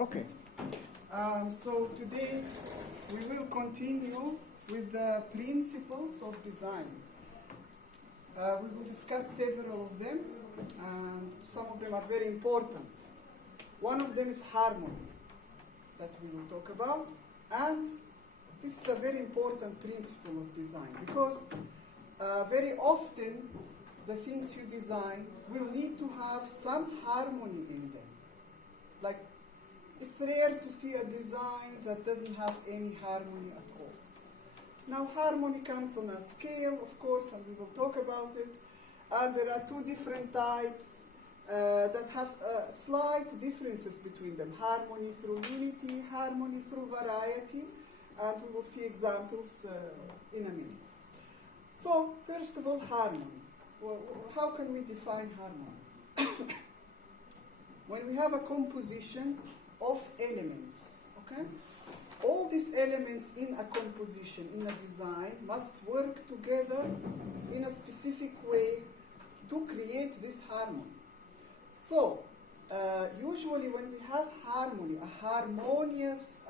Okay, so today we will continue with the principles of design. We will discuss several of them, and some of them are very important. One of them is harmony, that we will talk about, and this is a very important principle of design, because very often the things you design will need to have some harmony in them. Like, it's rare to see a design that doesn't have any harmony at all. Now, harmony comes on a scale, of course, and we will talk about it. And there are two different types that have slight differences between them. Harmony through unity, harmony through variety, and we will see examples in a minute. So, first of all, harmony. Well, how can we define harmony? When we have a composition of elements, okay? All these elements in a composition, in a design, must work together in a specific way to create this harmony. So, usually when we have harmony, a harmonious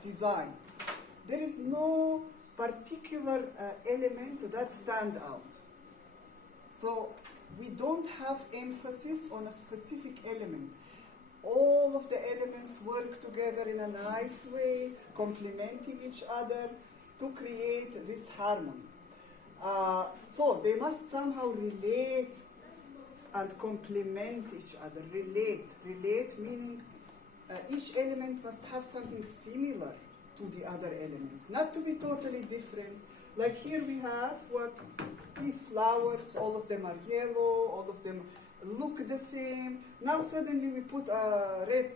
design, there is no particular element that stands out. So, we don't have emphasis on a specific element. All of the elements work together in a nice way, complementing each other to create this harmony. So they must somehow relate and complement each other. Relate meaning each element must have something similar to the other elements, not to be totally different. Like here we have these flowers, all of them are yellow, all of them look the same. Now suddenly we put a red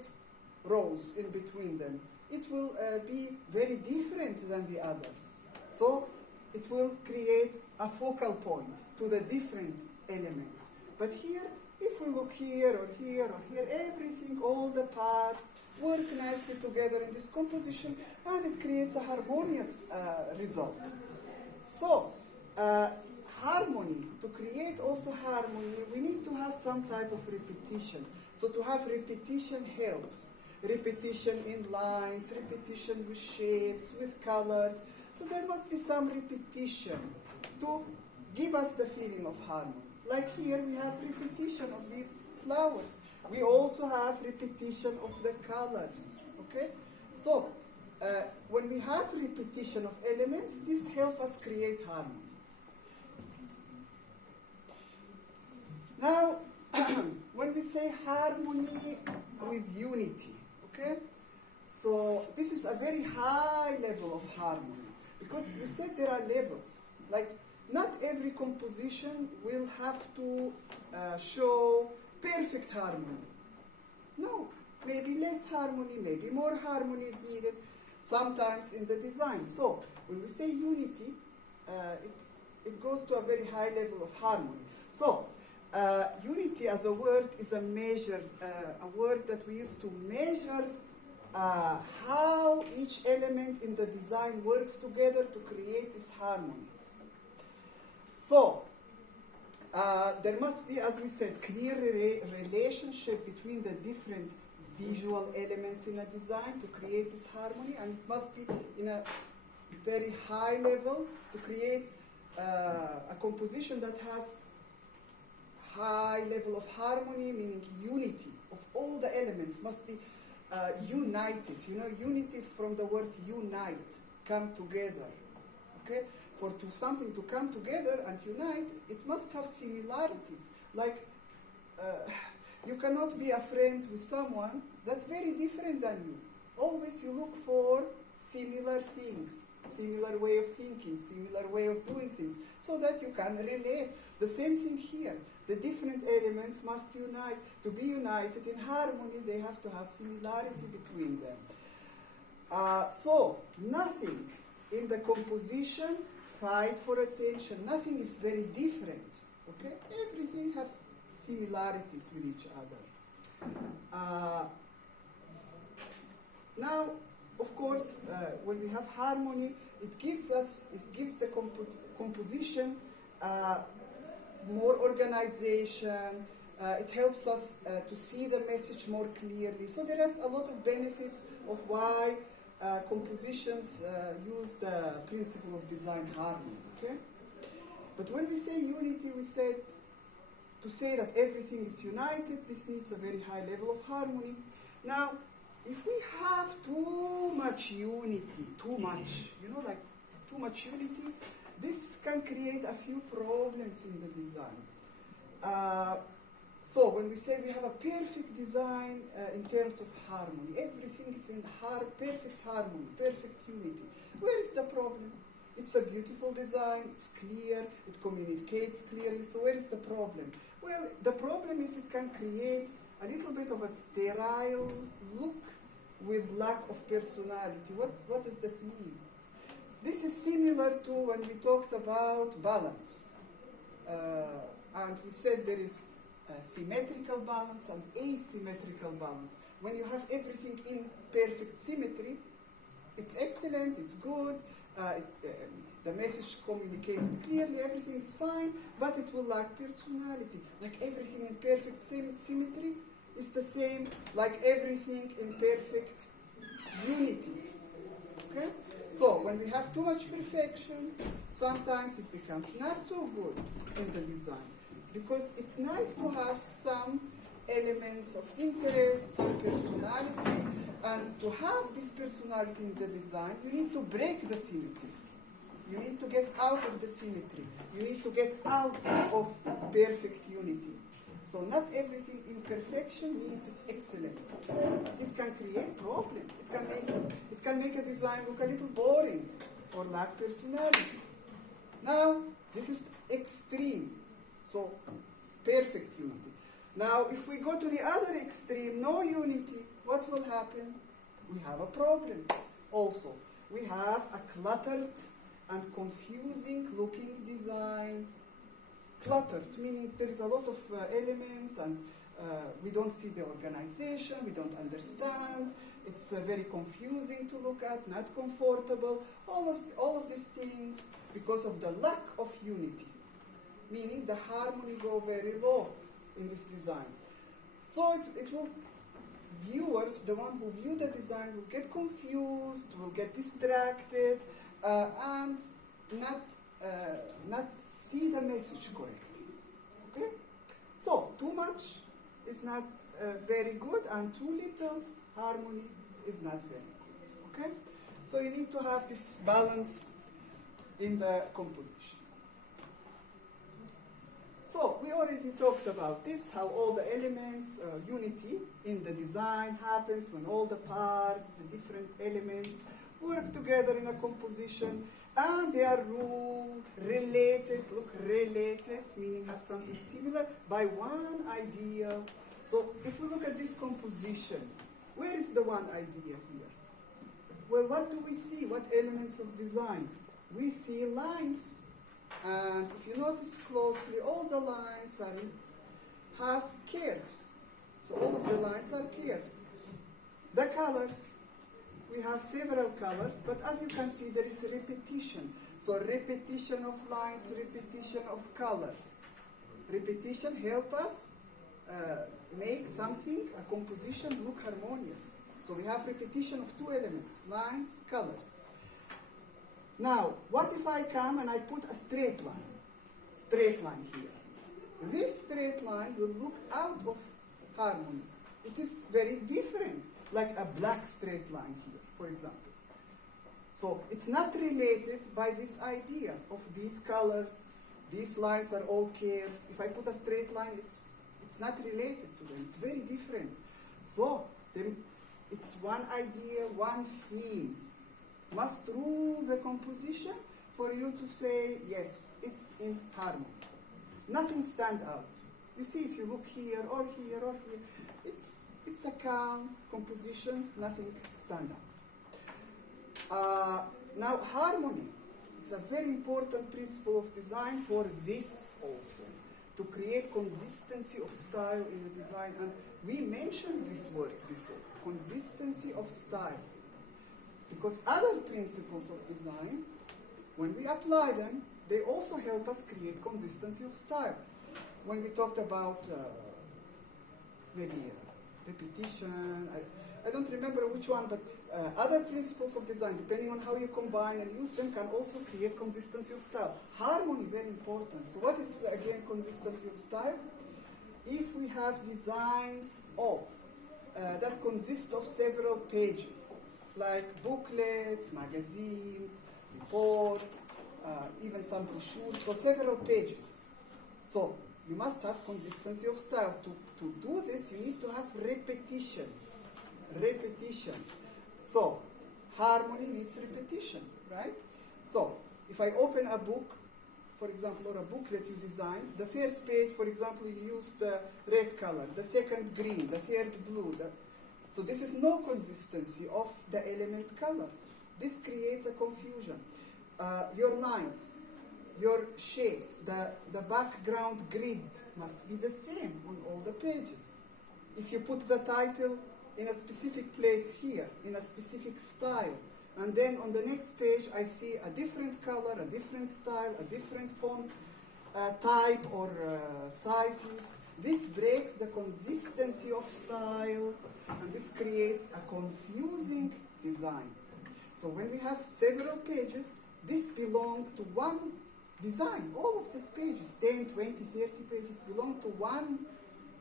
rose in between them. It will be very different than the others. So it will create a focal point to the different element. But here, if we look here or here or here, everything, all the parts work nicely together in this composition, and it creates a harmonious result. So, harmony, to create also harmony, we need to have some type of repetition. So to have repetition helps. Repetition in lines, repetition with shapes, with colors. So there must be some repetition to give us the feeling of harmony. Like here we have repetition of these flowers. We also have repetition of the colors. Okay? So, when we have repetition of elements, this helps us create harmony. Now, when we say harmony with unity, okay? So this is a very high level of harmony, because we said there are levels. Like, not every composition will have to show perfect harmony. No, maybe less harmony, maybe more harmony is needed sometimes in the design. So when we say unity, it goes to a very high level of harmony. So unity as a word is a measure, a word that we use to measure how each element in the design works together to create this harmony. So, there must be, as we said, clear relationship between the different visual elements in a design to create this harmony, and it must be in a very high level to create a composition that has high level of harmony, meaning unity of all the elements must be united. You know, unity is from the word unite, come together. Okay? For something to come together and unite, it must have similarities. Like, you cannot be a friend with someone that's very different than you. Always you look for similar things, similar way of thinking, similar way of doing things, so that you can relate. The same thing here. The different elements must unite. To be united in harmony, they have to have similarity between them. So, nothing in the composition fight for attention. Nothing is very different. Okay? Everything has similarities with each other. Now, of course, when we have harmony, it gives the composition more organization, It helps us to see the message more clearly. So there is a lot of benefits of why compositions use the principle of design harmony. Okay? But when we say unity, we said to say that everything is united, this needs a very high level of harmony. Now, if we have too much unity, like too much unity, this can create a few problems in the design. So when we say we have a perfect design in terms of harmony, everything is in perfect harmony, perfect unity, where is the problem? It's a beautiful design, it's clear, it communicates clearly, so where is the problem? Well, the problem is it can create a little bit of a sterile look with lack of personality. What does this mean? This is similar to when we talked about balance. And we said there is symmetrical balance and asymmetrical balance. When you have everything in perfect symmetry, it's excellent, it's good, the message communicated clearly, everything is fine, but it will lack personality. Like everything in perfect symmetry is the same like everything in perfect unity. Okay? So when we have too much perfection, sometimes it becomes not so good in the design. Because it's nice to have some elements of interest, some personality, and to have this personality in the design, you need to break the symmetry. You need to get out of the symmetry. You need to get out of perfect unity. So not everything in perfection means it's excellent. It can create problems. It can make a design look a little boring or lack personality. Now, this is extreme. So, perfect unity. Now, if we go to the other extreme, no unity, what will happen? We have a problem also. We have a cluttered and confusing looking design. Cluttered, meaning there is a lot of elements and we don't see the organization, we don't understand, it's very confusing to look at, not comfortable, all of these things because of the lack of unity. Meaning the harmony go very low in this design. So it will, viewers, the one who view the design will get confused, will get distracted, and not see the message correctly. Okay? So too much is not very good, and too little harmony is not very good. Okay? So you need to have this balance in the composition. So, we already talked about this, how all the elements, unity in the design happens when all the parts, the different elements work together in a composition, and they are ruled, related, meaning have something similar, by one idea. So, if we look at this composition, where is the one idea here? Well, what do we see? What elements of design? We see lines. And if you notice closely, all the lines have curves. So all of the lines are curved. The colors, we have several colors, but as you can see, there is repetition. So repetition of lines, repetition of colors. Repetition help us make something, a composition, look harmonious. So we have repetition of two elements, lines, colors. Now, what if I come and I put a straight line here? This straight line will look out of harmony. It is very different, like a black straight line here, for example. So, it's not related by this idea of these colors, these lines are all curves. If I put a straight line, it's not related to them, it's very different. So, it's one idea, one theme. Must rule the composition for you to say, yes, it's in harmony. Nothing stands out. You see, if you look here or here or here, it's a calm composition, nothing stands out. Now, harmony is a very important principle of design for this also, to create consistency of style in the design. And we mentioned this word before, consistency of style. Because other principles of design, when we apply them, they also help us create consistency of style. When we talked about maybe repetition. I don't remember which one, but other principles of design, depending on how you combine and use them, can also create consistency of style. Harmony, very important. So what is, again, consistency of style? If we have designs that consist of several pages, like booklets, magazines, reports, even some brochures, so several pages. So you must have consistency of style. To do this, you need to have repetition. Repetition. So harmony needs repetition, right? So if I open a book, for example, or a booklet you designed, the first page, for example, you used red color, the second green, the third blue. So this is no consistency of the element color. This creates a confusion. Your lines, your shapes, the background grid must be the same on all the pages. If you put the title in a specific place here, in a specific style, and then on the next page I see a different color, a different style, a different font type or size used, this breaks the consistency of style, and this creates a confusing design. So when we have several pages, this belongs to one design. All of these pages, 10, 20, 30 pages, belong to one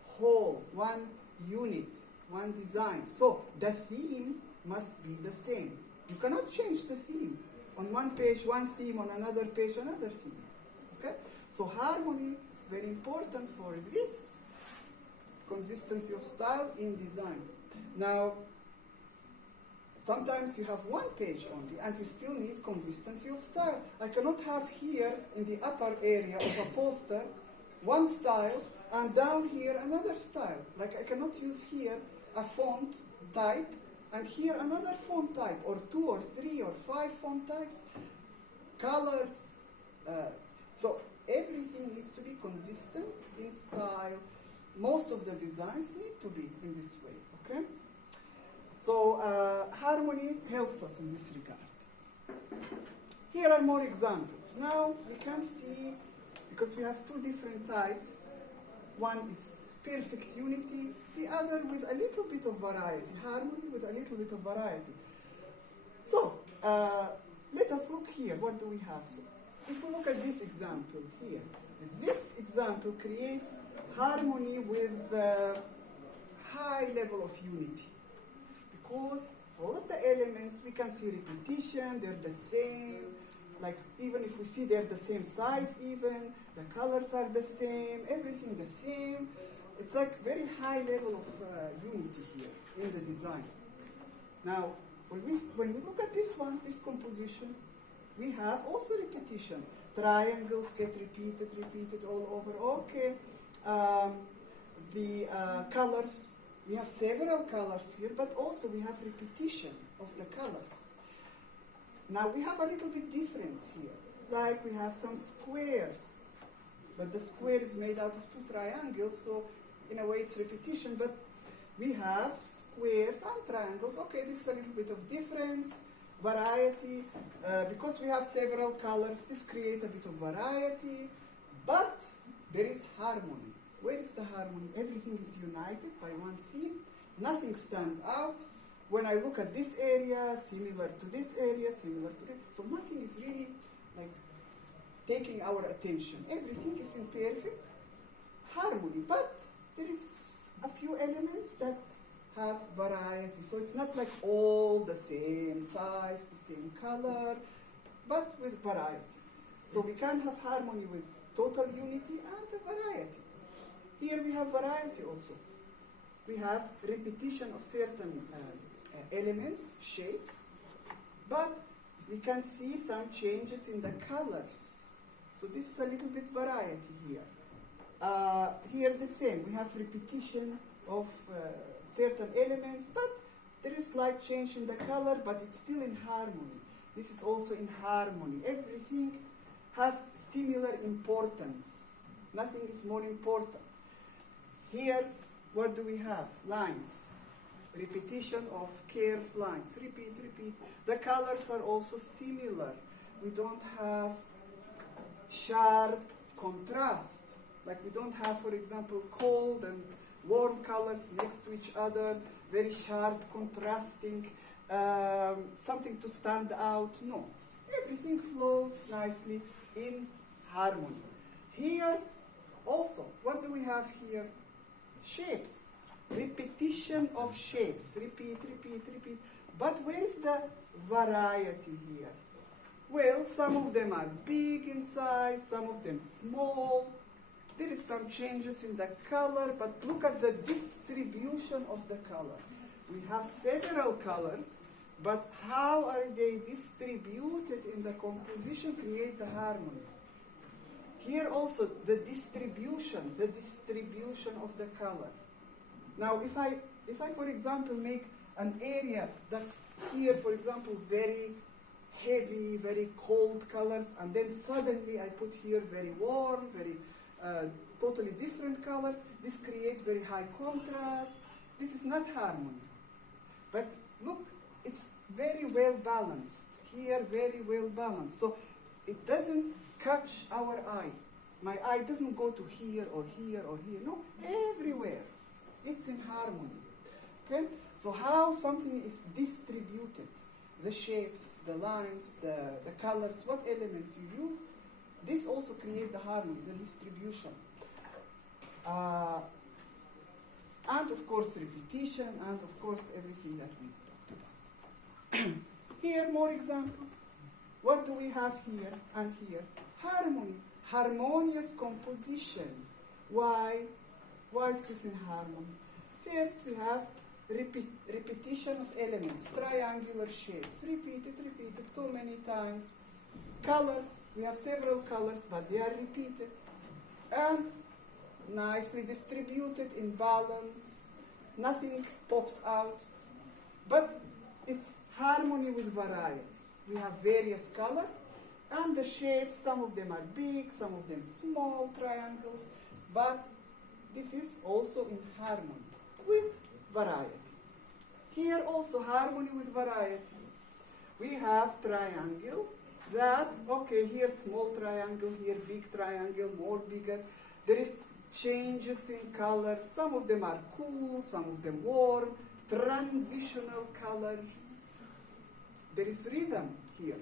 whole, one unit, one design. So the theme must be the same. You cannot change the theme. On one page, one theme, on another page, another theme. Okay? So harmony is very important for this consistency of style in design. Now, sometimes you have one page only and you still need consistency of style. I cannot have here in the upper area of a poster one style and down here another style. Like I cannot use here a font type and here another font type, or 2 or 3 or 5 font types, colors. So everything needs to be consistent in style. Most of the designs need to be in this way, okay? So harmony helps us in this regard. Here are more examples. Now we can see, because we have two different types, one is perfect unity, the other with a little bit of variety, harmony with a little bit of variety. So let us look here, what do we have? So if we look at this example here, this example creates harmony with high level of unity. Because all of the elements, we can see repetition, they're the same, like even if we see they're the same size even, the colors are the same, everything the same. It's like very high level of unity here in the design. Now, when we look at this one, this composition, we have also repetition. Triangles get repeated all over. Okay, the colors, we have several colors here, but also we have repetition of the colors. Now we have a little bit difference here. Like we have some squares, but the square is made out of two triangles, so in a way it's repetition, but we have squares and triangles. Okay, this is a little bit of difference, variety. Because we have several colors, this creates a bit of variety, but there is harmony. Where is the harmony? Everything is united by one theme. Nothing stands out. When I look at this area, similar to this area, similar to this, so nothing is really like taking our attention. Everything is in perfect harmony, but there is a few elements that have variety. So it's not like all the same size, the same color, but with variety. So we can have harmony with total unity and a variety. Here we have variety also. We have repetition of certain elements, shapes, but we can see some changes in the colors. So this is a little bit variety here. Here the same, we have repetition of certain elements, but there is slight change in the color, but it's still in harmony. This is also in harmony. Everything has similar importance. Nothing is more important. Here, what do we have? Lines. Repetition of curved lines. Repeat. The colors are also similar. We don't have sharp contrast. Like we don't have, for example, cold and warm colors next to each other, very sharp, contrasting, something to stand out. No, everything flows nicely in harmony. Here also, what do we have here? Shapes, repetition of shapes, repeat, repeat, repeat. But where is the variety here? Well, some of them are big in size, some of them small. There is some changes in the color, but look at the distribution of the color. We have several colors, but how are they distributed in the composition create the harmony? Here also the distribution of the color. Now if I for example make an area that's here, for example, very heavy, very cold colors, and then suddenly I put here very warm, very totally different colors, this creates very high contrast. This is not harmony. But look, it's very well balanced. Here, very well balanced. So it doesn't catch our eye. My eye doesn't go to here or here or here. No, everywhere. It's in harmony. Okay? So how something is distributed, the shapes, the lines, the colors, what elements you use, this also creates the harmony, the distribution. And of course repetition, and of course everything that we talked about. Here more examples. What do we have here and here? Harmony, harmonious composition. Why? Why is this in harmony? First we have repetition of elements, triangular shapes, repeated so many times. Colors, we have several colors, but they are repeated. And nicely distributed in balance, nothing pops out. But it's harmony with variety. We have various colors, and the shapes, some of them are big, some of them small triangles, but this is also in harmony with variety. Here also harmony with variety. We have triangles that, okay, here small triangle, here big triangle, more bigger. There is changes in color. Some of them are cool, some of them warm, transitional colors. There is rhythm here.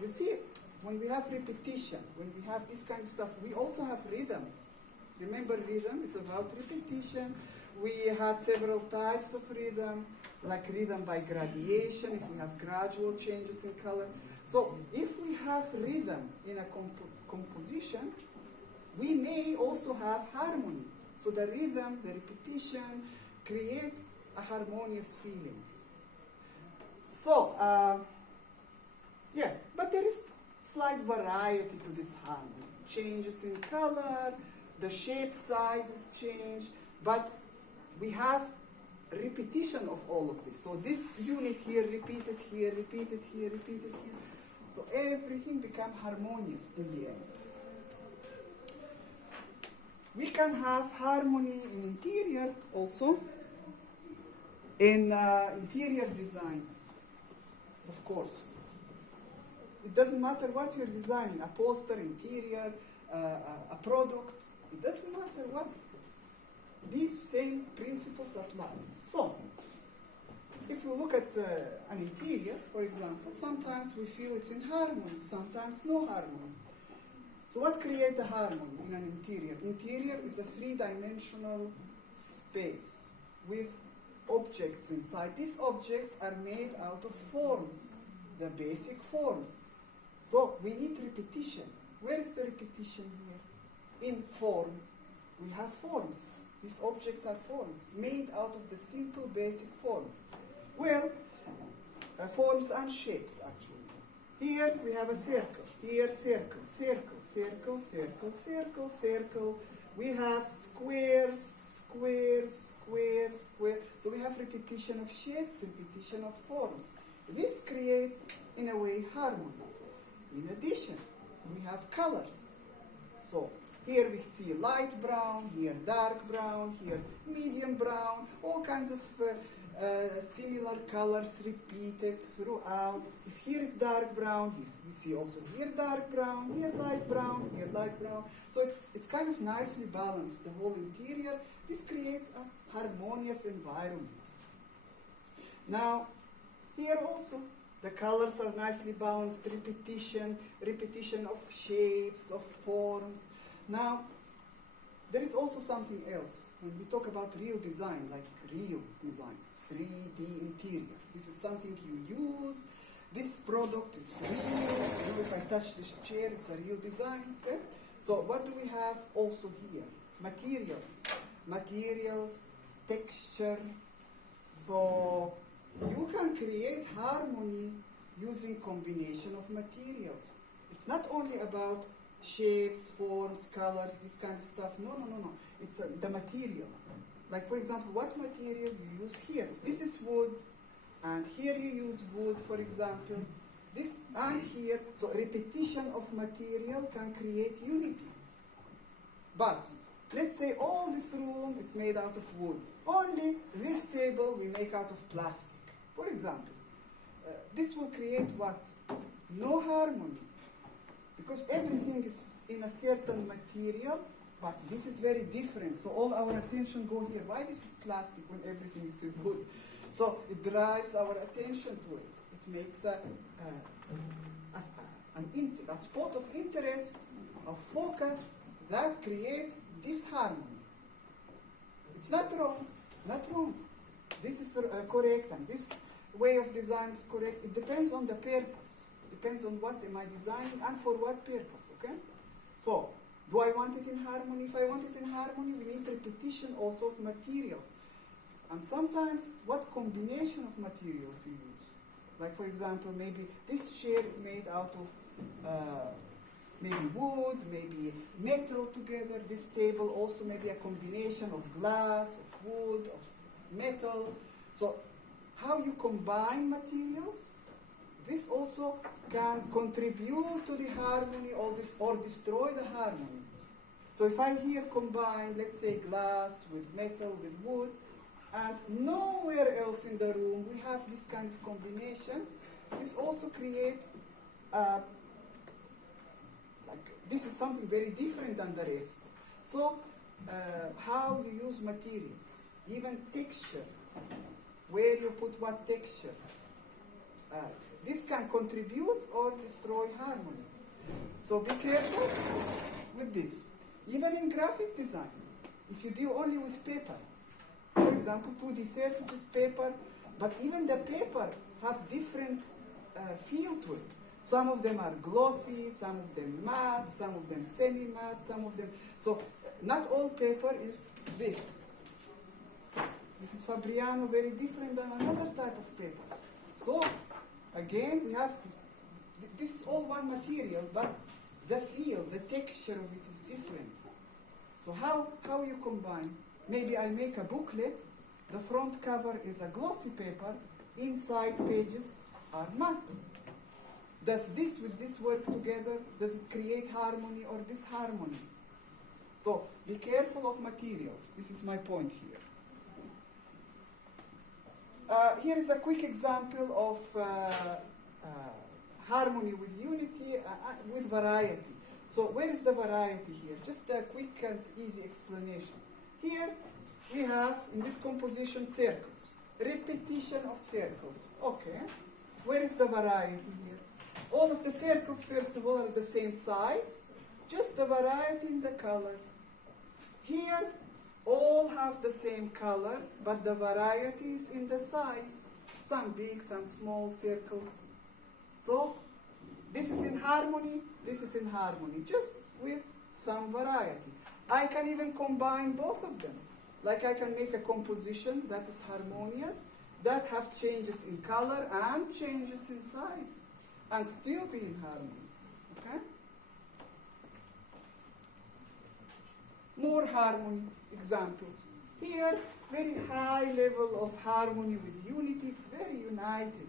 You see, when we have repetition, when we have this kind of stuff, we also have rhythm. Remember, rhythm is about repetition. We had several types of rhythm, like rhythm by gradation, if we have gradual changes in color. So if we have rhythm in a composition, we may also have harmony. So the rhythm, the repetition, create a harmonious feeling. So, yeah, but there is slight variety to this harmony. Changes in color, the shape sizes change, but we have repetition of all of this. So this unit here, repeated here, repeated here, repeated here. So everything becomes harmonious in the end. We can have harmony in interior also, in interior design, of course. It doesn't matter what you're designing, a poster, interior, a product, it doesn't matter what. These same principles apply. So, if we look at an interior, for example, sometimes we feel it's in harmony, sometimes no harmony. So what creates the harmony in an interior? Interior is a three-dimensional space with objects inside. These objects are made out of forms, the basic forms. So we need repetition. Where is the repetition here? In form. We have forms. These objects are forms, made out of the simple basic forms. Well, forms and shapes actually. Here we have a circle. Here circle, circle, circle, circle, circle, circle. We have squares, squares, squares, square. So we have repetition of shapes, repetition of forms. This creates, in a way, harmony. In addition, we have colors. So here we see light brown, here dark brown, here medium brown, all kinds of similar colors repeated throughout. If here is dark brown, we see also here dark brown, here light brown, here light brown. So it's kind of nicely balanced, the whole interior. This creates a harmonious environment. Now, here also, the colors are nicely balanced, repetition of shapes, of forms. Now, there is also something else. When we talk about real design, like real design, 3D interior. This is something you use. This product is real. You know, if I touch this chair, it's a real design. Okay? So what do we have also here? Materials, texture. So you can create harmony using combination of materials. It's not only about shapes, forms, colors, this kind of stuff. No. It's the material. Like, for example, what material you use here? This is wood, and here you use wood, for example. This and here, so repetition of material can create unity. But let's say all this room is made out of wood. Only this table we make out of plastic. For example, this will create what? No harmony. Because everything is in a certain material, but this is very different. So all our attention go here. Why this is plastic when everything is in wood? So it drives our attention to it. It makes a spot of interest, of focus, that create this harmony. It's not wrong, not wrong. This is correct, and this way of design is correct. It depends on the purpose. It depends on what am I designing and for what purpose, okay? So, do I want it in harmony? If I want it in harmony, we need repetition also of materials. And sometimes, what combination of materials you use? Like, for example, maybe this chair is made out of maybe wood, maybe metal together. This table also maybe a combination of glass, of wood, of metal. So, how you combine materials, this also can contribute to the harmony or destroy the harmony. So if I here combine, let's say, glass with metal, with wood, and nowhere else in the room we have this kind of combination, this also creates, this is something very different than the rest. So how you use materials, even texture, where you put what texture. This can contribute or destroy harmony. So be careful with this. Even in graphic design, if you deal only with paper, for example, 2D surfaces, paper, but even the paper have different feel to it. Some of them are glossy, some of them matte, some of them semi-matte, some of them... So not all paper is this. This is Fabriano, very different than another type of paper. So, again, we have, this is all one material, but the feel, the texture of it is different. So how you combine? Maybe I make a booklet, the front cover is a glossy paper, inside pages are matte. Does this with this work together? Does it create harmony or disharmony? So be careful of materials. This is my point here. Here is a quick example of harmony with unity, with variety. So where is the variety here? Just a quick and easy explanation. Here we have, in this composition, circles. Repetition of circles. Okay. Where is the variety here? All of the circles, first of all, are the same size. Just the variety in the color. Here, all have the same color, but the variety is in the size. Some big, some small circles. So, this is in harmony, this is in harmony, just with some variety. I can even combine both of them. Like I can make a composition that is harmonious, that have changes in color and changes in size, and still be in harmony. Okay? More harmony examples. Here, very high level of harmony with unity. It's very united.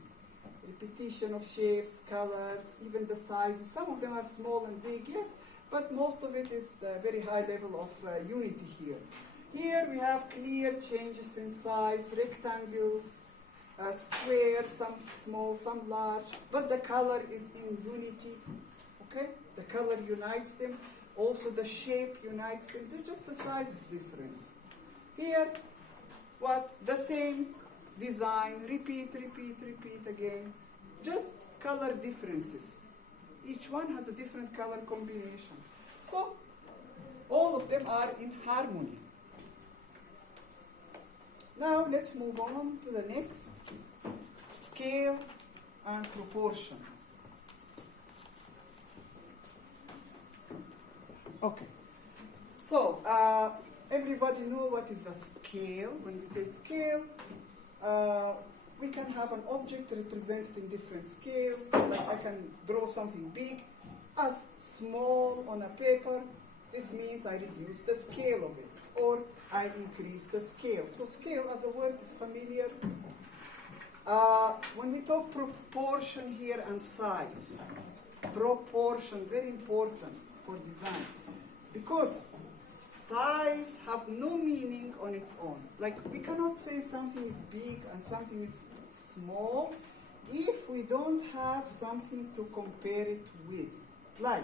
Repetition of shapes, colors, even the sizes. Some of them are small and big, yes, but most of it is very high level of unity here. Here we have clear changes in size, rectangles, squares, some small, some large, but the color is in unity, okay? The color unites them, also the shape unites them, just the size is different. Here, what? The same design, repeat, repeat, repeat again, just color differences. Each one has a different color combination. So, all of them are in harmony. Now let's move on to the next, scale and proportion. Okay, so everybody know what is a scale. When we say scale, we can have an object represented in different scales. Like I can draw something big as small on a paper. This means I reduce the scale of it, or I increase the scale. So scale as a word is familiar. When we talk proportion here and size, proportion, very important for design, because size have no meaning on its own. Like we cannot say something is big and something is small if we don't have something to compare it with. Like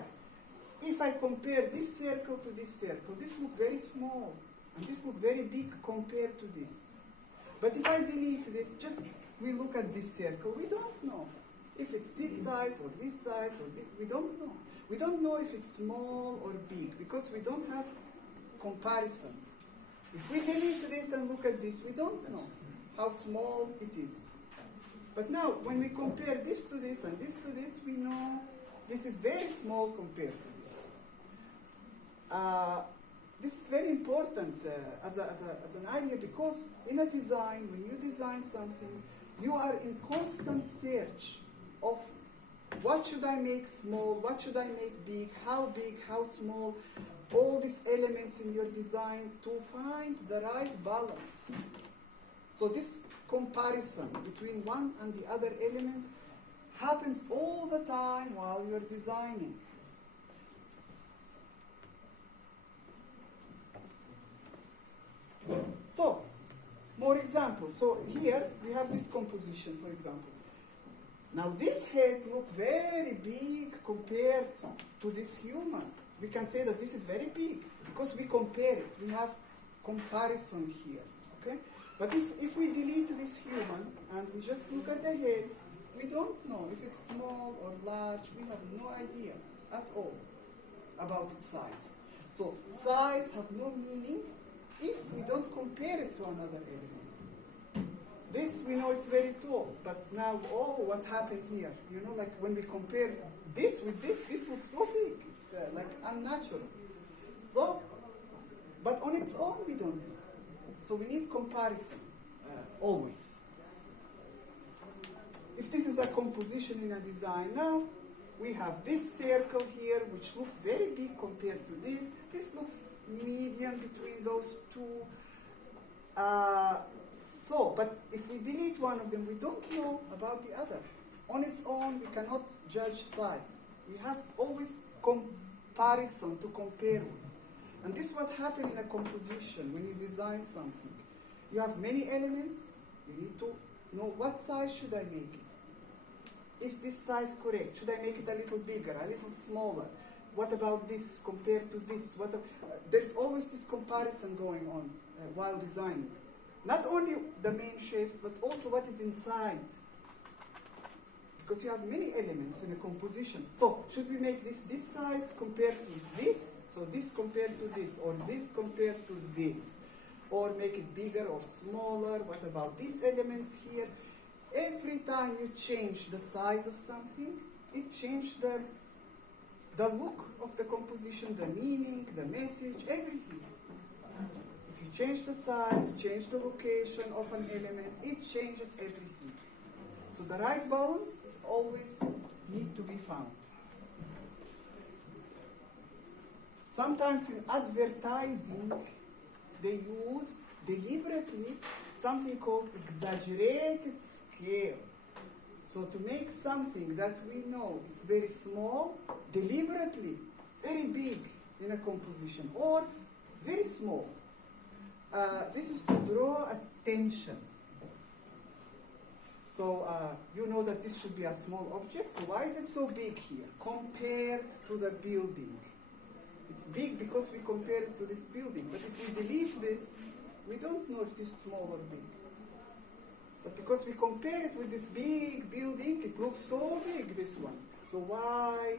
if I compare this circle to this circle, this look very small and this look very big compared to this. But if I delete this, just we look at this circle, we don't know if it's this size or this size or this, we don't know. We don't know if it's small or big because we don't have comparison. If we delete this and look at this, we don't know how small it is. But now, when we compare this to this and this to this, we know this is very small compared to this. This is very important as an idea because in a design, when you design something, you are in constant search of what should I make small, what should I make big, how small, all these elements in your design to find the right balance. So this comparison between one and the other element happens all the time while you're designing. So, more examples. So here we have this composition, for example. Now this head looks very big compared to this human. We can say that this is very big because we compare it. We have comparison here. Okay? But if we delete this human and we just look at the head, we don't know if it's small or large. We have no idea at all about its size. So size have no meaning if we don't compare it to another element. This we know it's very tall, but now, oh, what happened here? You know, like when we compare this with this looks so big. It's like unnatural. So, but on its own we don't know. So we need comparison, always. If this is a composition in a design now, we have this circle here, which looks very big compared to this. This looks medium between those two. But if we delete one of them, we don't know about the other. On its own, we cannot judge size. We have always comparison to compare with. And this is what happens in a composition when you design something. You have many elements. You need to know what size should I make it. Is this size correct? Should I make it a little bigger, a little smaller? What about this compared to this? There's always this comparison going on while designing. Not only the main shapes, but also what is inside. Because you have many elements in a composition. So, should we make this size compared to this? So this compared to this, or this compared to this? Or make it bigger or smaller? What about these elements here? Every time you change the size of something, it changes the look of the composition, the meaning, the message, everything. If you change the size, change the location of an element, it changes everything. So the right balance is always need to be found. Sometimes in advertising, they use deliberately something called exaggerated scale. So to make something that we know is very small, deliberately very big in a composition, or very small. This is to draw attention. So you know that this should be a small object. So why is it so big here compared to the building? It's big because we compare it to this building. But if we delete this, we don't know if this is small or big. But because we compare it with this big building, it looks so big, this one. So why?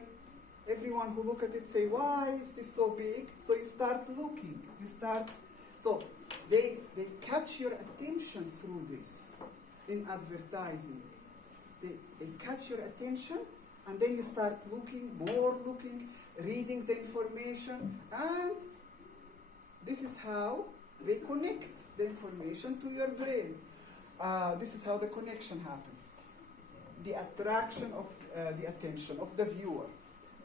Everyone who look at it say, why is this so big? So you start looking. So they catch your attention through this in advertising. They catch your attention, and then you start looking, reading the information, and this is how they connect the information to your brain. This is how the connection happens. The attraction of the attention of the viewer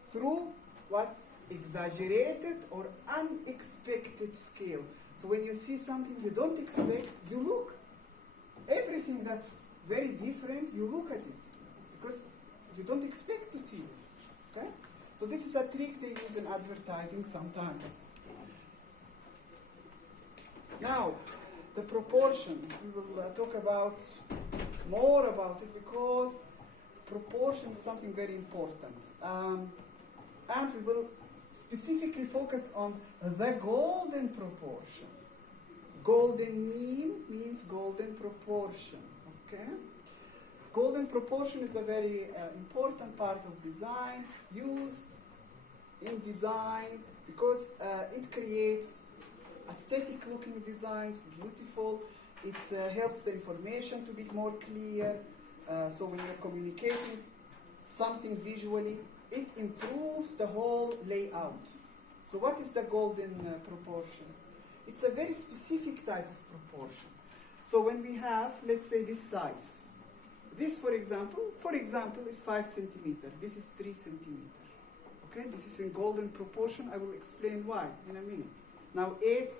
through what? Exaggerated or unexpected scale. So when you see something you don't expect, you look. Everything that's very different, you look at it because you don't expect to see this. Okay? So this is a trick they use in advertising sometimes. Now, the proportion, we will talk about more about it because proportion is something very important. And we will specifically focus on the golden proportion. Golden mean means golden proportion. Okay? Golden proportion is a very important part of design, used in design because it creates aesthetic looking designs, beautiful. It helps the information to be more clear. So when you're communicating something visually, it improves the whole layout. So what is the golden proportion? It's a very specific type of proportion. So when we have, let's say, this size, this, for example, is 5 centimeters. This is 3 centimeters. Okay, this is in golden proportion. I will explain why in a minute. Now 8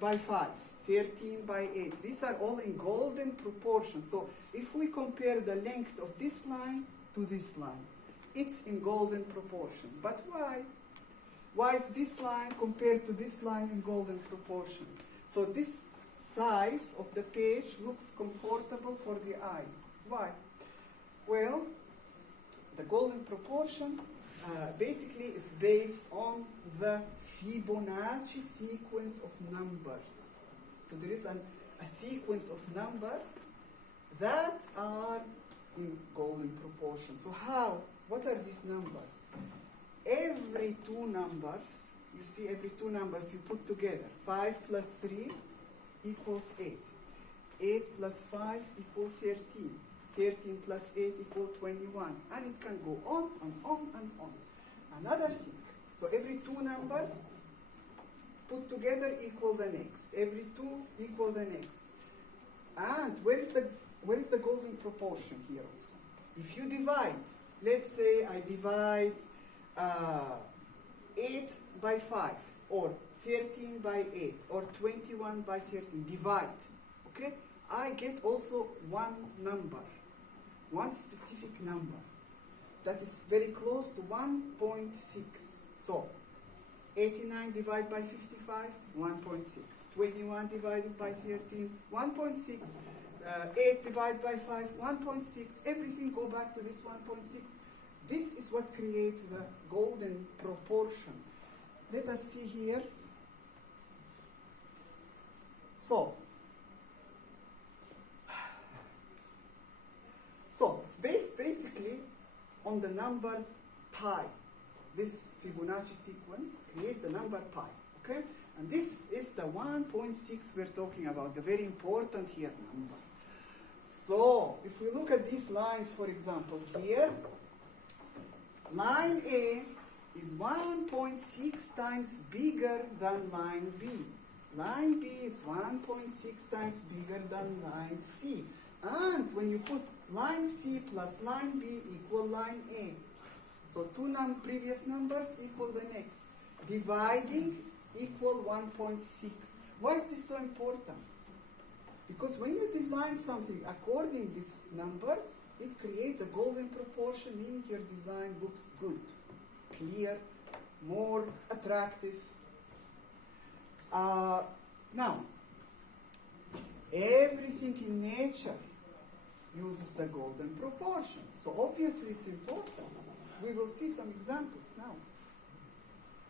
by 5, 13 by 8. These are all in golden proportion. So if we compare the length of this line to this line, it's in golden proportion. But why? Why is this line compared to this line in golden proportion? So this size of the page looks comfortable for the eye. Why? Well, the golden proportion basically is based on the Fibonacci sequence of numbers. So there is a sequence of numbers that are in golden proportion. So how? What are these numbers? Every two numbers, you see every two numbers you put together. 5 plus 3 equals 8. 8 plus 5 equals 13. 13 plus 8 equals 21. And it can go on and on and on. Another thing. So every two numbers put together equal the next. Every two equal the next. And where is the golden proportion here also? If you divide, let's say I divide 8 by 5, or 13 by 8, or 21 by 13, divide, okay? I get also one number, one specific number, that is very close to 1.6. So, 89 divided by 55, 1.6. 21 divided by 13, 1.6. 8 divided by 5, 1.6. Everything go back to this 1.6. This is what creates the golden proportion. Let us see here. So it's based basically on the number pi. This Fibonacci sequence creates the number pi. Okay? And this is the 1.6 we're talking about, the very important here number. So if we look at these lines, for example, here, line A is 1.6 times bigger than line B. Line B is 1.6 times bigger than line C. And when you put line C plus line B equal line A, so two previous numbers equal the next. Dividing equal 1.6. Why is this so important? Because when you design something according to these numbers, it creates a golden proportion, meaning your design looks good, clear, more attractive. Now, everything in nature uses the golden proportion. So obviously it's important. We will see some examples now.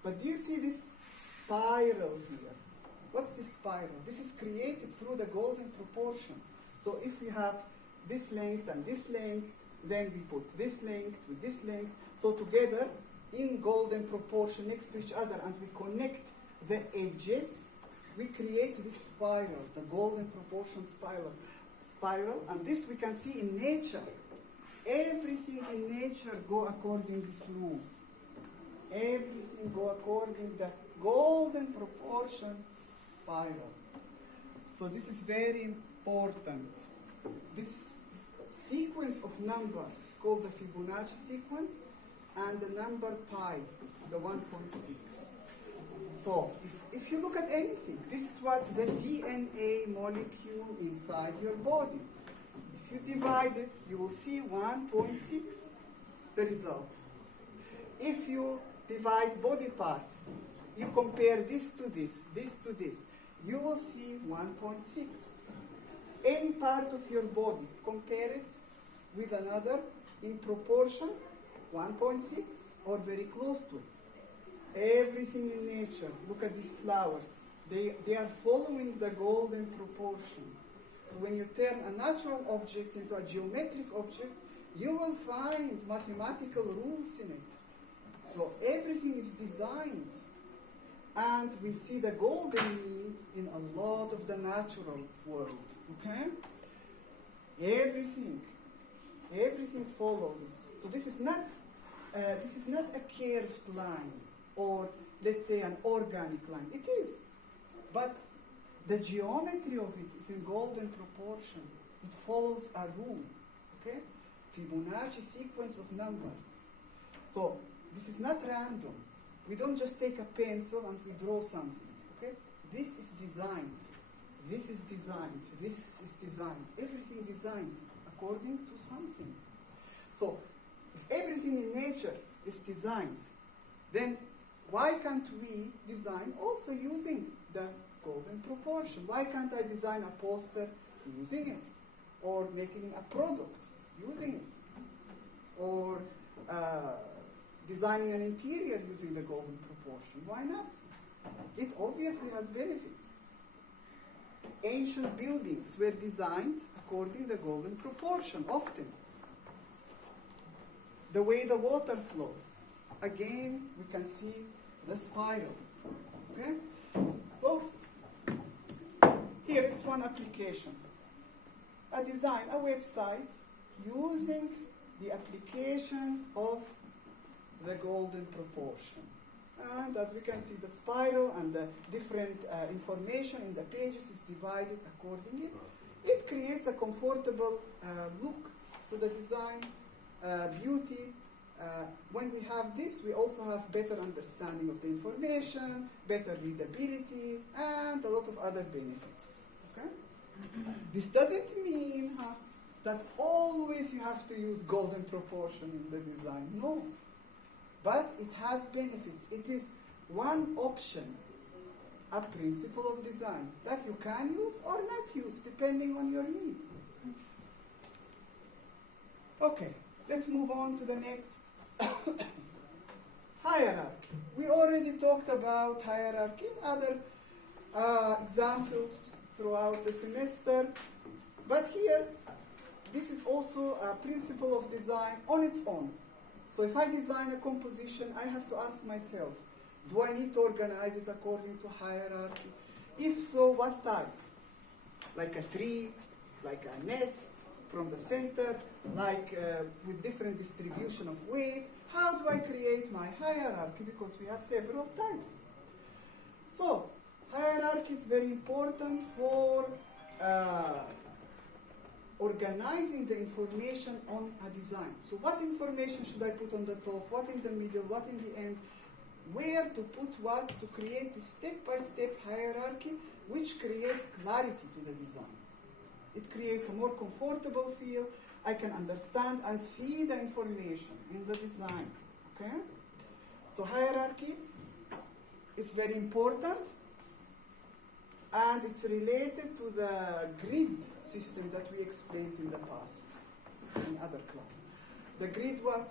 But do you see this spiral here? What's this spiral? This is created through the golden proportion. So if we have this length and this length, then we put this length with this length. So together, in golden proportion next to each other, and we connect the edges, we create this spiral, the golden proportion spiral. And this we can see in nature. Everything in nature go according to this rule. Everything go according to the golden proportion spiral. So this is very important. This sequence of numbers called the Fibonacci sequence, and the number pi, the 1.6. So if you look at anything, this is what the DNA molecule inside your body. If you divide it, you will see 1.6, the result. If you divide body parts, you compare this to this to this, you will see 1.6. Any part of your body, compare it with another in proportion, 1.6 or very close to it. Everything in nature, look at these flowers. They are following the golden proportion. So when you turn a natural object into a geometric object, you will find mathematical rules in it. So everything is designed. And we see the golden mean in a lot of the natural world. Okay? Everything follows this. So this is not a curved line, or let's say an organic line. It is, but the geometry of it is in golden proportion. It follows a rule. Okay? Fibonacci sequence of numbers. So this is not random. We don't just take a pencil and we draw something. Okay? This is designed. This is designed. This is designed. Everything designed according to something. So if everything in nature is designed, then why can't we design also using the golden proportion? Why can't I design a poster using it? Or making a product using it? Or designing an interior using the golden proportion? Why not? It obviously has benefits. Ancient buildings were designed according to the golden proportion, often. The way the water flows. Again, we can see the spiral. Okay? So, here is one application. A design, a website, using the application of the golden proportion. And as we can see, the spiral and the different information in the pages is divided accordingly. It creates a comfortable look to the design, beauty. When we have this, we also have better understanding of the information, better readability, and a lot of other benefits. Okay? This doesn't mean that always you have to use golden proportion in the design. No. But it has benefits. It is one option, a principle of design that you can use or not use depending on your need. Okay, let's move on to the next. Hierarchy. We already talked about hierarchy in other examples throughout the semester. But here, this is also a principle of design on its own. So if I design a composition, I have to ask myself, do I need to organize it according to hierarchy? If so, what type? Like a tree, like a nest from the center, like with different distribution of weight. How do I create my hierarchy? Because we have several types. So, hierarchy is very important for organizing the information on a design. So what information should I put on the top, what in the middle, what in the end, where to put what to create the step-by-step hierarchy which creates clarity to the design. It creates a more comfortable feel. I can understand and see the information in the design. Okay? So hierarchy is very important. and it's related to the grid system that we explained in the past, in other class. The grid what?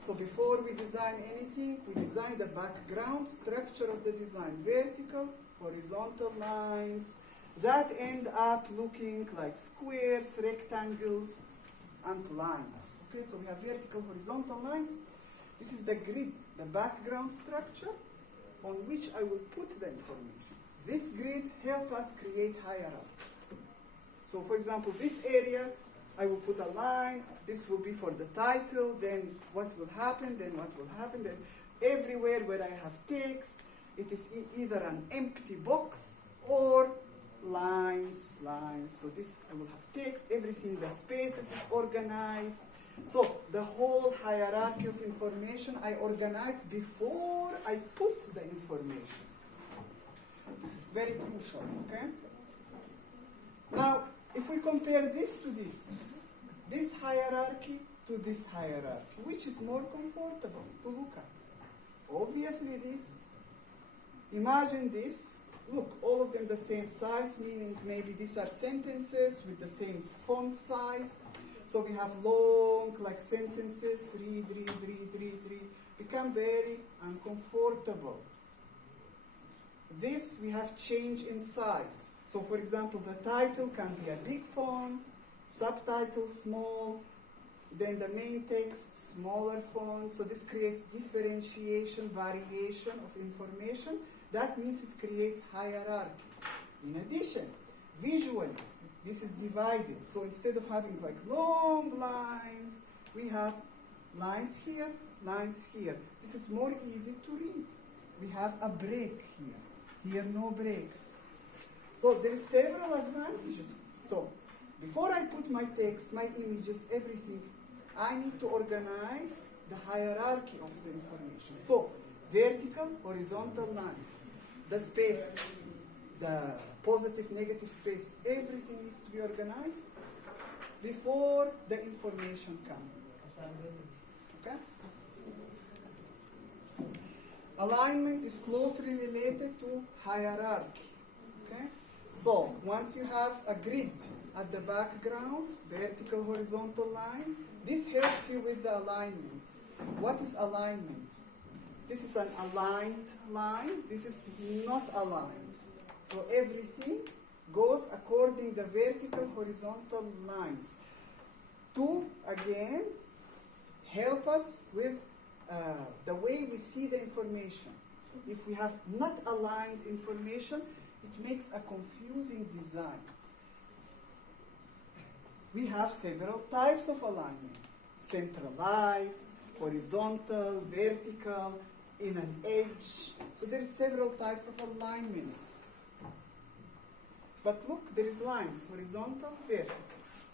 So before we design anything, we design the background structure of the design, vertical, horizontal lines, that end up looking like squares, rectangles, and lines. Okay, so we have vertical, horizontal lines. This is the grid, the background structure on which I will put the information. This grid helps us create hierarchy. So for example, this area, I will put a line, this will be for the title, then what will happen, then what will happen, then everywhere where I have text, it is either an empty box or lines. So this, I will have text, everything, the spaces is organized. So the whole hierarchy of information I organize before I put the information. This is very crucial, okay? Now, if we compare this to this hierarchy to this hierarchy, which is more comfortable to look at? Obviously this. Imagine this. Look, all of them the same size, meaning maybe these are sentences with the same font size. So we have long, like sentences, read, become very uncomfortable. This, we have change in size. So for example, the title can be a big font, subtitles small, then the main text, smaller font. So this creates differentiation, variation of information. That means it creates hierarchy. In addition, visually, this is divided. So instead of having like long lines, we have lines here, lines here. This is more easy to read. We have a break here. Here, no breaks. So there are several advantages. So before I put my text, my images, everything, I need to organize the hierarchy of the information. So vertical, horizontal lines, the spaces, the positive, negative spaces, everything needs to be organized before the information comes. Okay? Alignment is closely related to hierarchy. Okay? So once you have a grid at the background, vertical, horizontal lines, this helps you with the alignment. What is alignment? This is an aligned line. This is not aligned. So everything goes according to the vertical, horizontal lines to, again, help us with the way we see the information. If we have not aligned information, it makes a confusing design. We have several types of alignment. Centralized, horizontal, vertical, in an edge. So there are several types of alignments. But look, there is lines, horizontal, vertical.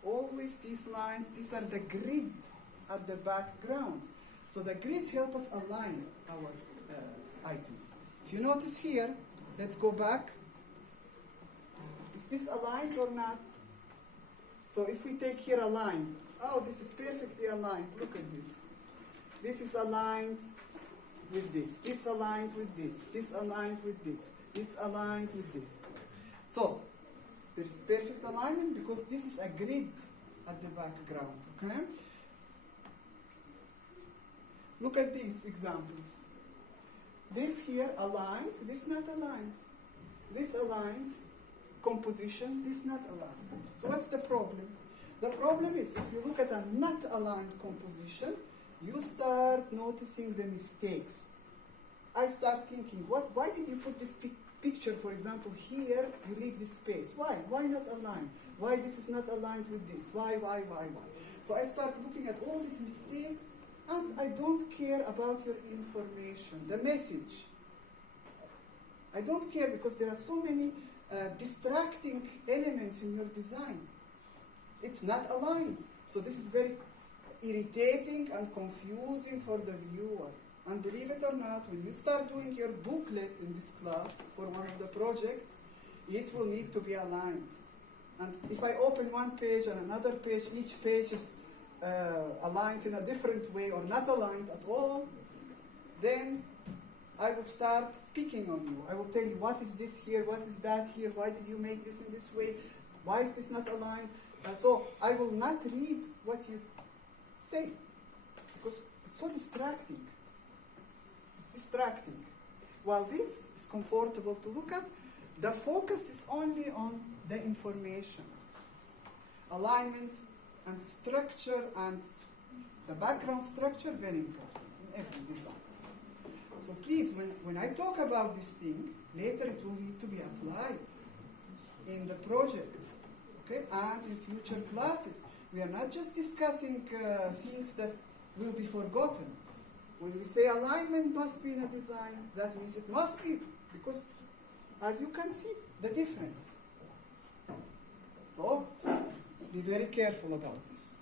Always these lines, these are the grid at the background. So the grid helps us align our items. If you notice here, let's go back. Is this aligned or not? So if we take here a line, oh, this is perfectly aligned. Look at this. This is aligned with this. This aligned with this. This aligned with this. This aligned with this. So there is perfect alignment because this is a grid at the background. Okay? Look at these examples. This here aligned, this not aligned. This aligned, composition, this not aligned. So what's the problem? The problem is if you look at a not aligned composition, you start noticing the mistakes. I start thinking, why did you put this picture, for example, here, you leave this space. Why? Why not align? Why this is not aligned with this? Why? So I start looking at all these mistakes, and I don't care about your information, the message. I don't care because there are so many distracting elements in your design. It's not aligned. So this is very irritating and confusing for the viewer. And believe it or not, when you start doing your booklet in this class for one of the projects, it will need to be aligned. And if I open one page and another page, each page is aligned in a different way or not aligned at all, then I will start picking on you. I will tell you, what is this here, what is that here, why did you make this in this way, why is this not aligned? So I will not read what you say, because it's so distracting. It's distracting. While this is comfortable to look at, the focus is only on the information. Alignment and structure and the background structure, very important in every design. So please, when I talk about this thing, later it will need to be applied in the projects, okay, and in future classes. We are not just discussing things that will be forgotten. When we say alignment must be in a design, that means it must be, because as you can see, the difference. So, be very careful about this.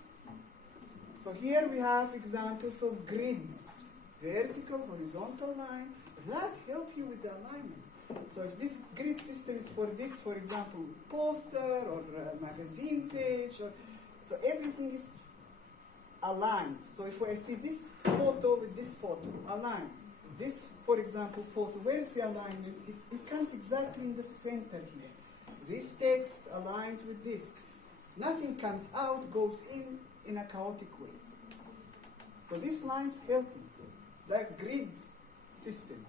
So here we have examples of grids, vertical, horizontal line, that help you with the alignment. So if this grid system is for this, for example, poster or magazine page, so everything is aligned. So if I see this photo with this photo, aligned. This, for example, photo, where is the alignment? It comes exactly in the center here. This text aligned with this. Nothing comes out, goes in a chaotic way. So these lines help me. The grid system.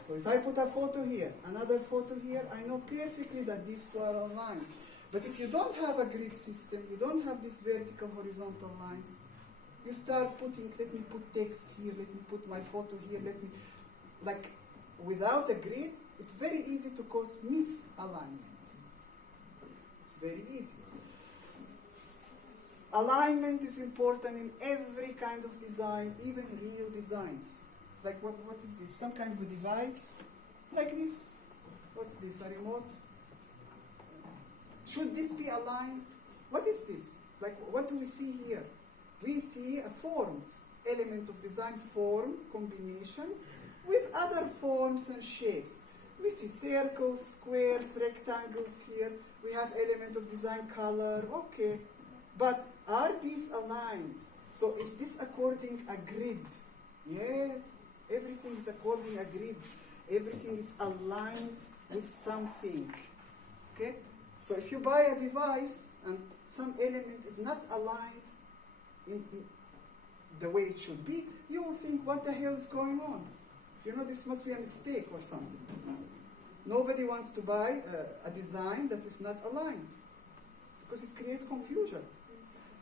So if I put a photo here, another photo here, I know perfectly that these two are aligned. But if you don't have a grid system, you don't have these vertical, horizontal lines, you start putting, let me put text here, let me put my photo here, like, without a grid, it's very easy to cause misalignment. It's very easy. Alignment is important in every kind of design, even real designs. Like what is this? Some kind of a device? Like this? What's this? A remote? Should this be aligned? What is this? Like, what do we see here? We see a forms, element of design form combinations with other forms and shapes. We see circles, squares, rectangles here. We have element of design color, okay. But are these aligned? So is this according a grid? Yes, everything is according a grid. Everything is aligned with something. Okay? So if you buy a device and some element is not aligned in the way it should be, you will think, what the hell is going on? You know, this must be a mistake or something. Nobody wants to buy a design that is not aligned, because it creates confusion.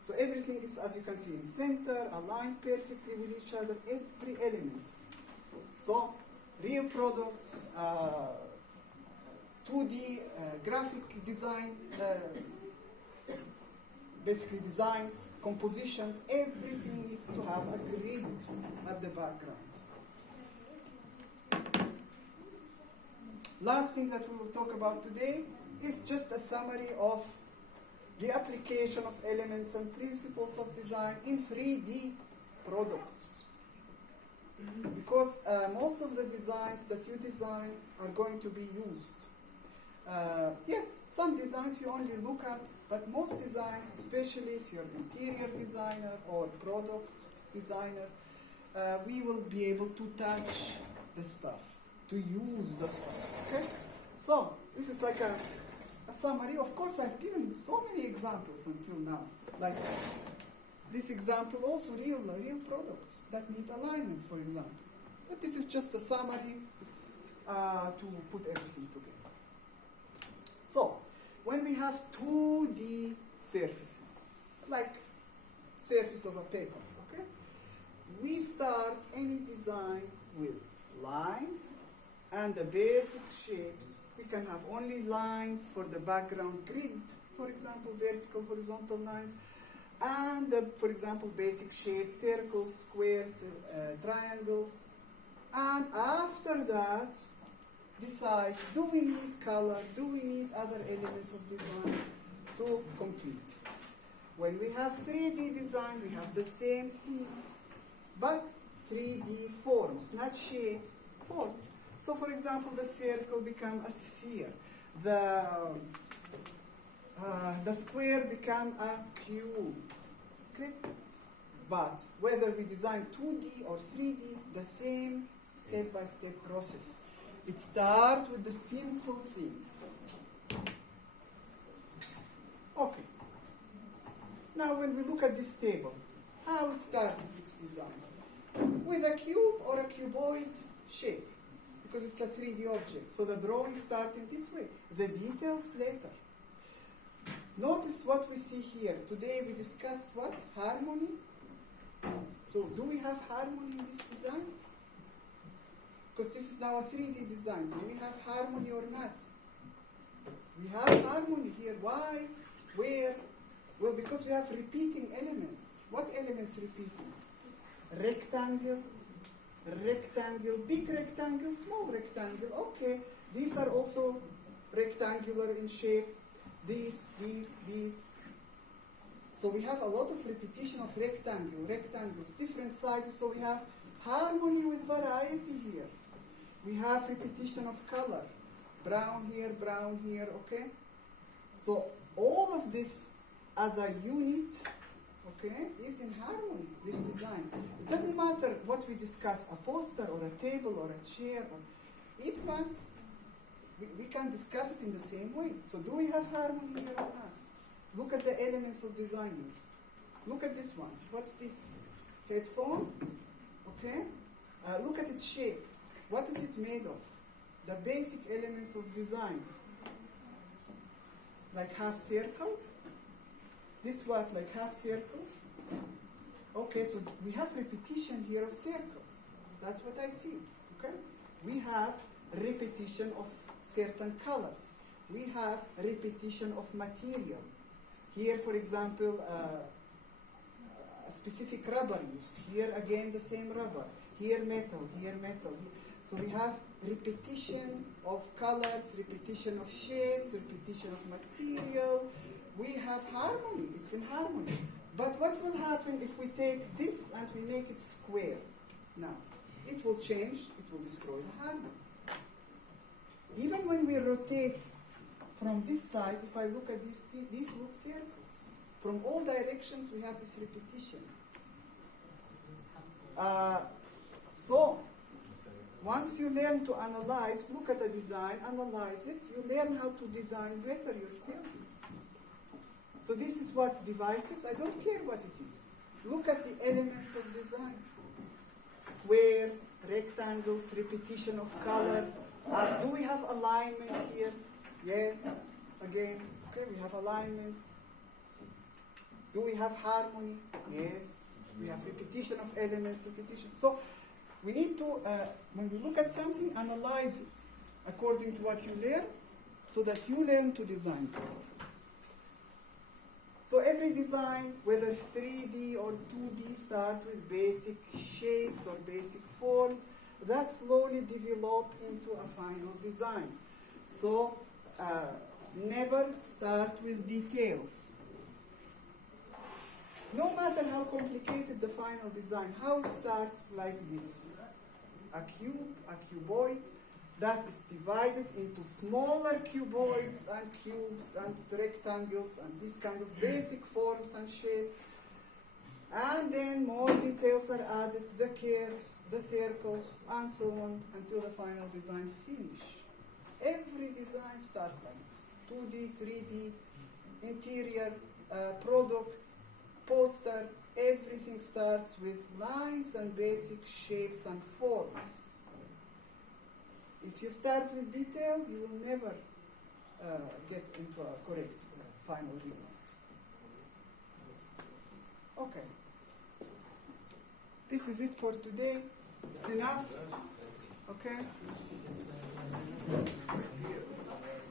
So everything is, as you can see, in center, aligned perfectly with each other, every element. So, real products, 2D graphic design, basically designs, compositions, everything needs to have a grid at the background. Last thing that we will talk about today is just a summary of the application of elements and principles of design in 3D products. Because most of the designs that you design are going to be used. Yes, some designs you only look at, but most designs, especially if you're an interior designer or product designer, we will be able to touch the stuff, to use the stuff, okay? So, this is like a summary. Of course, I've given so many examples until now. Like this example, also real products that need alignment, for example. But this is just a summary to put everything together. So, when we have 2D surfaces, like surface of a paper, okay? We start any design with lines and the basic shapes. We can have only lines for the background grid, for example, vertical, horizontal lines, and for example, basic shapes, circles, squares, triangles. And after that, decide, do we need color, do we need other elements of design to complete. When we have 3D design, we have the same things, but 3D forms, not shapes, forms. So for example, the circle become a sphere, the square become a cube, okay? But whether we design 2D or 3D, the same step-by-step process. It starts with the simple things. Okay. Now when we look at this table, how it started its design? With a cube or a cuboid shape, because it's a 3D object. So the drawing started this way. The details later. Notice what we see here. Today we discussed what? Harmony. So do we have harmony in this design? Because this is now a 3D design. Do we have harmony or not? We have harmony here. Why? Where? Well, because we have repeating elements. What elements repeating? Rectangle, rectangle, big rectangle, small rectangle. Okay, these are also rectangular in shape. These. So we have a lot of repetition of rectangles, different sizes. So we have harmony with variety here. We have repetition of color. Brown here, okay? So all of this as a unit, okay, is in harmony, this design. It doesn't matter what we discuss, a poster or a table or a chair. We can discuss it in the same way. So do we have harmony here or not? Look at the elements of design used. Look at this one. What's this? Headphone, okay? Look at its shape. What is it made of? The basic elements of design. Like half circle. This what, like half circles? Okay, so we have repetition here of circles. That's what I see, okay? We have repetition of certain colors. We have repetition of material. Here, for example, a specific rubber used. Here again, the same rubber. Here metal, here metal. So we have repetition of colors, repetition of shapes, repetition of material. We have harmony, it's in harmony. But what will happen if we take this and we make it square? Now, it will change, it will destroy the harmony. Even when we rotate from this side, if I look at these look circles. From all directions we have this repetition. So, once you learn to analyze, look at a design, analyze it, you learn how to design better yourself. So this is what devices, I don't care what it is. Look at the elements of design. Squares, rectangles, repetition of colors. Do we have alignment here? Yes. Again, okay, we have alignment. Do we have harmony? Yes. We have repetition of elements, repetition. So we need to, when we look at something, analyze it according to what you learn, so that you learn to design better. So every design, whether 3D or 2D, starts with basic shapes or basic forms that slowly develop into a final design. So never start with details. No matter how complicated the final design, how it starts like this. A cube, a cuboid, that is divided into smaller cuboids and cubes and rectangles and these kind of basic forms and shapes. And then more details are added, the curves, the circles, and so on, until the final design finish. Every design starts like this. 2D, 3D, interior, product, poster, everything starts with lines and basic shapes and forms. If you start with detail, you will never get into a correct final result. Okay. This is it for today. It's enough? Okay?